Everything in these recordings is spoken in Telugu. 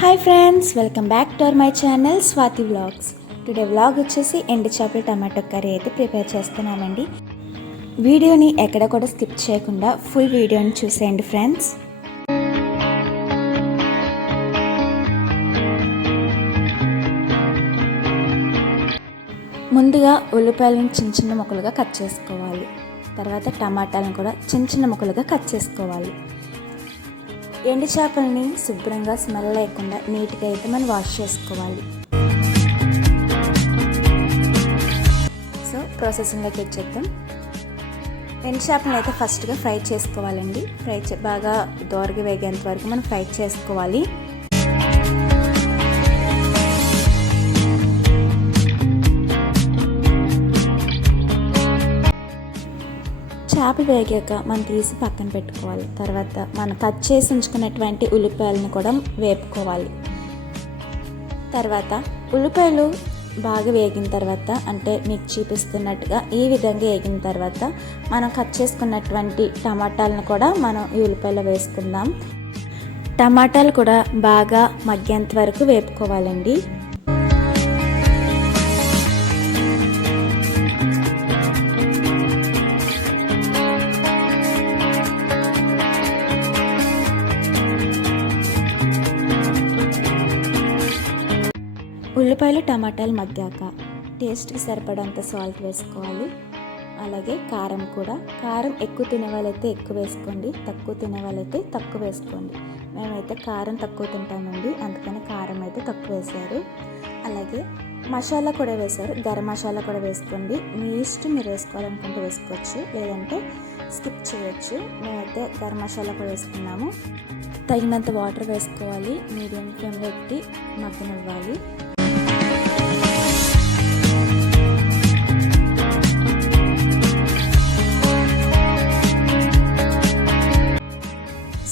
Hi friends, welcome back to my channel Swathi vlogs. Today vlog వచ్చేసి ఎండు చేపల టమాటో కర్రీ అయితే ప్రిపేర్ చేస్తున్నామండి. వీడియోని ఎక్కడ కూడా స్కిప్ చేయకుండా ఫుల్ వీడియోని చూసేయండి ఫ్రెండ్స్. ముందుగా ఉల్లిపాయలను చిన్న చిన్న ముక్కలుగా కట్ చేసుకోవాలి. తర్వాత టమాటాలను కూడా చిన్న చిన్న ముక్కలుగా కట్ చేసుకోవాలి. ఎండు చేపలని శుభ్రంగా స్మెల్ లేకుండా నీట్గా అయితే మనం వాష్ చేసుకోవాలి. సో ప్రాసెసింగ్లోకి వచ్చేద్దాం. ఎండు చేపలను అయితే ఫస్ట్గా ఫ్రై చేసుకోవాలండి. బాగా దోరగా వేగేంత వరకు మనం ఫ్రై చేసుకోవాలి. చేపలు వేగాక మనం తీసి పక్కన పెట్టుకోవాలి. తర్వాత మనం కట్ చేసి ఉంచుకున్నటువంటి ఉల్లిపాయలను కూడా వేపుకోవాలి. తర్వాత ఉల్లిపాయలు బాగా వేగిన తర్వాత, అంటే మీకు చూపిస్తున్నట్టుగా ఈ విధంగా వేగిన తర్వాత మనం కట్ చేసుకున్నటువంటి టమాటాలను కూడా మనం ఈ ఉల్లిపాయలో వేసుకుందాం. టమాటాలు కూడా బాగా మగ్గేంత వరకు వేపుకోవాలండి. ఉల్లిపాయలు టమాటాలు మగ్గాక టేస్ట్కి సరిపడంత సాల్ట్ వేసుకోవాలి. అలాగే కారం కూడా. కారం ఎక్కువ తినే వాళ్ళైతే ఎక్కువ వేసుకోండి, తక్కువ తినే వాళ్ళైతే తక్కువ వేసుకోండి. మేమైతే కారం తక్కువ తింటామండి, అందుకని కారం అయితే తక్కువ వేసారు. అలాగే మసాలా కూడా వేశారు. గరం మసాలా కూడా వేసుకోండి. మీ ఇష్టం, మీరు వేసుకోవాలనుకుంటే వేసుకోవచ్చు, లేదంటే స్కిప్ చేయొచ్చు. మేమైతే గరం మసాలా కూడా వేసుకున్నాము. తగినంత వాటర్ వేసుకోవాలి. మీడియం ఫ్లేమ్లో పెట్టి మగ్గనివ్వాలి.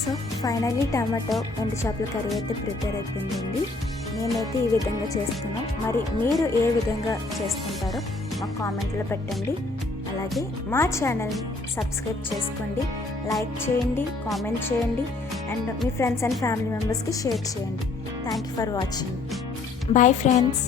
సో ఫైనల్లీ టమాటో ఎండు చేపల కర్రీ అయితే ప్రిపేర్ అయిపోయిందండి. నేనైతే ఈ విధంగా చేస్తున్నాం. మరి మీరు ఏ విధంగా చేసుకుంటారో మా కామెంట్లో పెట్టండి. అలాగే మా ఛానల్ని సబ్స్క్రైబ్ చేసుకోండి, లైక్ చేయండి, కామెంట్ చేయండి, అండ్ మీ ఫ్రెండ్స్ అండ్ ఫ్యామిలీ మెంబర్స్కి షేర్ చేయండి. Thank you for watching. Bye friends.